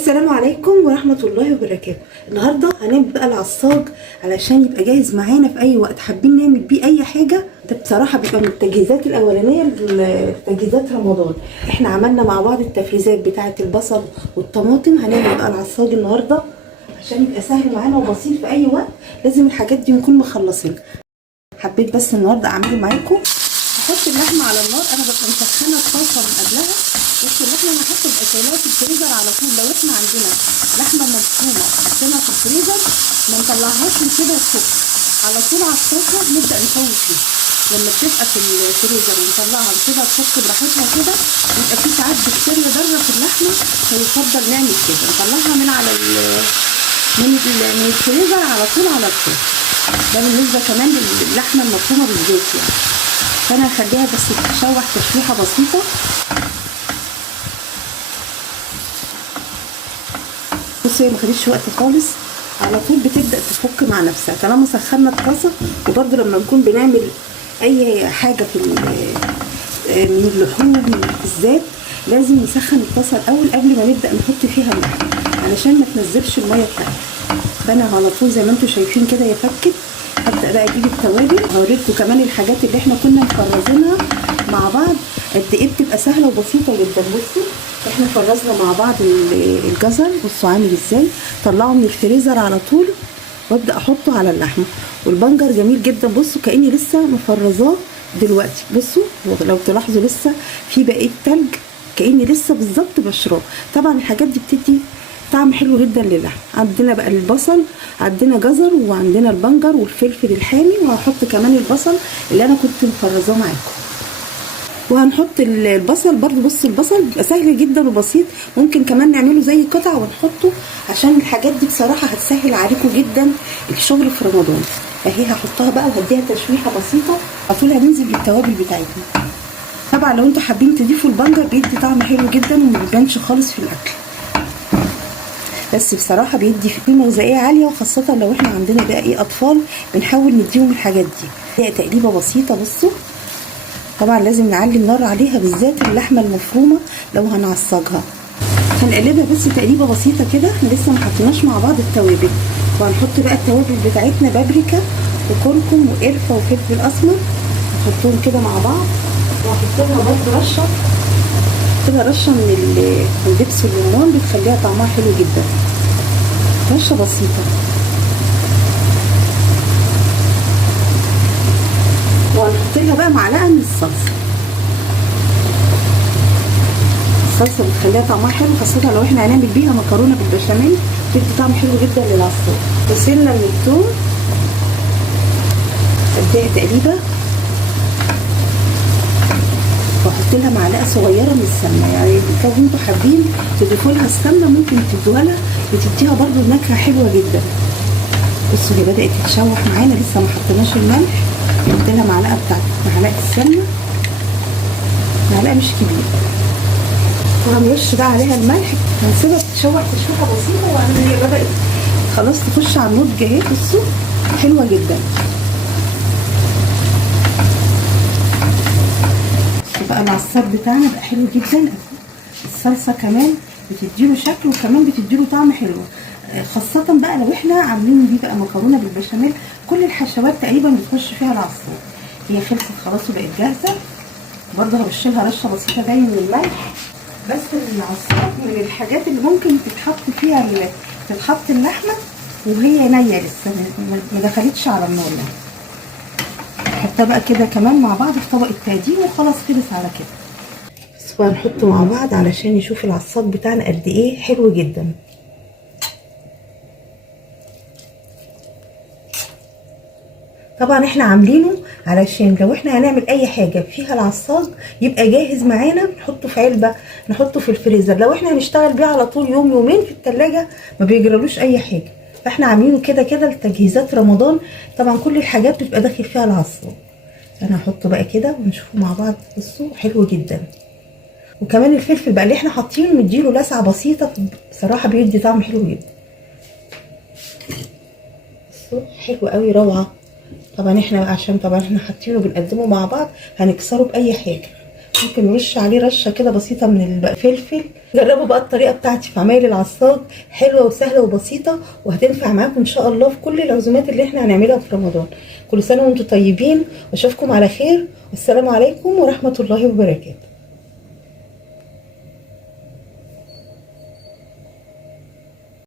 السلام عليكم ورحمة الله وبركاته. النهاردة هنعمل بقى العصاج علشان يبقى جاهز معانا في اي وقت حابين نعمل بيه اي حاجة. ده بصراحة بيبقى من التجهيزات الاولانية لتجهيزات رمضان. احنا عملنا مع بعض التفريزات بتاعة البصل والطماطم، هنعمل بقى العصاج النهاردة عشان يبقى سهل معانا وبسيط في اي وقت. لازم الحاجات دي نكون مخلصينها. حبيت بس النهاردة اعمله معاكم. هحط اللحمة على النار، انا ببقى مسخنة الطاسة من قبلها. بس اللحمه انا هحط البقسماط في الفريزر على طول. لو احنا عندنا لحمه مفرومه حطيناها في الفريزر ما نطلعهاش من كده الصبح، على طول على الطاسه نبدا نسوي فيها. لما بتبقى في الفريزر ونطلعها نسيبها تفك براحتها كده، بيبقى في ساعات بكتيريا ضاره في اللحمه، فيفضل نعمل كده نطلعها من على من الفريزر على طول على الطاسه. ده بالنسبه كمان للحمه المفرومه بالزيت يعني. فانا هخليها بس تتشوح تشويحه بسيطه. بصي هي ما خدتش وقت خالص، على طول بتبدا تفك مع نفسها طالما سخنا الطاسه. وبرده لما نكون بنعمل اي حاجه من اللحوم بالذات لازم نسخن الطاسه الاول قبل ما نبدا نحط فيها اللحم علشان ما تنزلش الميه بتاعتها. فانا على طول زي ما انتم شايفين كده هي فكت. هبدا بقى اجيب التوابل. هوريكم كمان الحاجات اللي احنا كنا مفرزينها مع بعض قد ايه بتبقى سهله وبسيطه جدا. بصوا احنا فرزنا مع بعض الجزر، بصوا عامل ازاي. طلعه من الفريزر على طول وابدا احطه على اللحمه. والبنجر جميل جدا، بصوا كاني لسه مفرزاه دلوقتي. بصوا لو تلاحظوا لسه في بقيه تلج، كاني لسه بالظبط بشراه. طبعا الحاجات دي بتدي طعم حلو جدا للحم. عندنا بقى البصل، عندنا جزر، وعندنا البنجر والفلفل الحامي، وهحط كمان البصل اللي انا كنت مفرزاه معاكم. وهنحط البصل برضو. بصوا البصل بيبقى سهل جدا وبسيط، ممكن كمان نعمله زي قطع ونحطه عشان الحاجات دي بصراحه هتسهل عليكم جدا الشغل في رمضان. اهي هحطها بقى وهديها تشويحه بسيطه. على طول هننزل بالتوابل بتاعتنا. طبعا لو انتوا حابين تضيفوا البنجر بيدي طعم حلو جدا وما بيبانش خالص في الاكل، بس بصراحه بيدي قيمه غذائيه عاليه، وخاصه لو احنا عندنا بقى ايه اطفال بنحاول نديهم الحاجات دي. هي تقليبه بسيطه. بصوا طبعا لازم نعلي النار عليها، بالذات اللحمه المفرومه لو هنعصجها. هنقلبها بس تقليبه بسيطه كده. احنا لسه ما حطيناش مع بعض التوابل. وهنحط بقى التوابل بتاعتنا، بابريكا وكركم وقرفه وفلفل اسمر، نحطهم كده مع بعض. وهحط لها برده رشه كده، رشه من الدبس والرمان بتخليها طعمها حلو جدا، رشه بسيطه. وهنحط لها بقى معلقه من الصلصه. الصلصه بتخليها طعمها حلو، خاصه لو احنا هنعمل بيها مكرونه بالبشاميل بتدي طعم حلو جدا للعصاج. وسنه من الثوم اديها تقليبه، واحط لها معلقه صغيره من السمنه. يعني لو انتوا حابين تضيفوا لها السمنه ممكن تدوها لها، بتديها برده نكهه حلوه جدا. بصوا هي بدات تتشوح معانا، لسه ما حطيناش الملح. نحط لها معلقه السمنه، معلقه مش كبيره، وهنرش بقى عليها الملح. هنسيبها تتشوح تشويحه بسيطه، وبعدين هي بدات خلاص تخش على النضج اهي. بصوا حلوه جدا. بقى العصاج بتاعنا بقى حلو جدا. الصلصه كمان بتديله شكل، وكمان بتديله طعم حلو، خاصه بقى لو احنا عاملين دي بقى مكرونه بالبشاميل. كل الحشوات تقريبا بتخش فيها العصاج. هي خلصت خلاص وبقت جاهزه. برضه هرش لها رشه بسيطه باين من الملح. بس العصاج من الحاجات اللي ممكن تتحط اللحمه وهي نيه لسه ما دخلتش على النار يعني. نحطها بقى كده كمان مع بعض في طبق التقديم وخلاص خلص على كده. بس بقى نحطه مع بعض علشان نشوف العصاج بتاعنا قد ايه حلو جدا. طبعا احنا عاملينه علشان لو احنا هنعمل اي حاجه فيها العصاج يبقى جاهز معانا، نحطه في علبه، نحطه في الفريزر. لو احنا هنشتغل بيه على طول يوم يومين في التلاجة ما بيجرالوش اي حاجه. فاحنا عاملينه كده كده لتجهيزات رمضان. طبعا كل الحاجات بتبقى داخل فيها العصاج. انا هحطه بقى كده ونشوفه مع بعض. بصوا حلو جدا. وكمان الفلفل بقى اللي احنا حاطينه مديله لسعه بسيطه، بصراحه بيدي طعم حلو جدا. بصوا حلو قوي، روعه. طبعا احنا عشان احنا حاطينه بنقدمه مع بعض هنكسره باي حاجه. ممكن نرش عليه رشه كده بسيطه من الفلفل جربوا بقى الطريقه بتاعتي في عمايل العصاج، حلوه وسهله وبسيطه، وهتنفع معاكم ان شاء الله في كل العزومات اللي احنا هنعملها في رمضان. كل سنه وانتم طيبين، واشوفكم على خير، والسلام عليكم ورحمه الله وبركاته.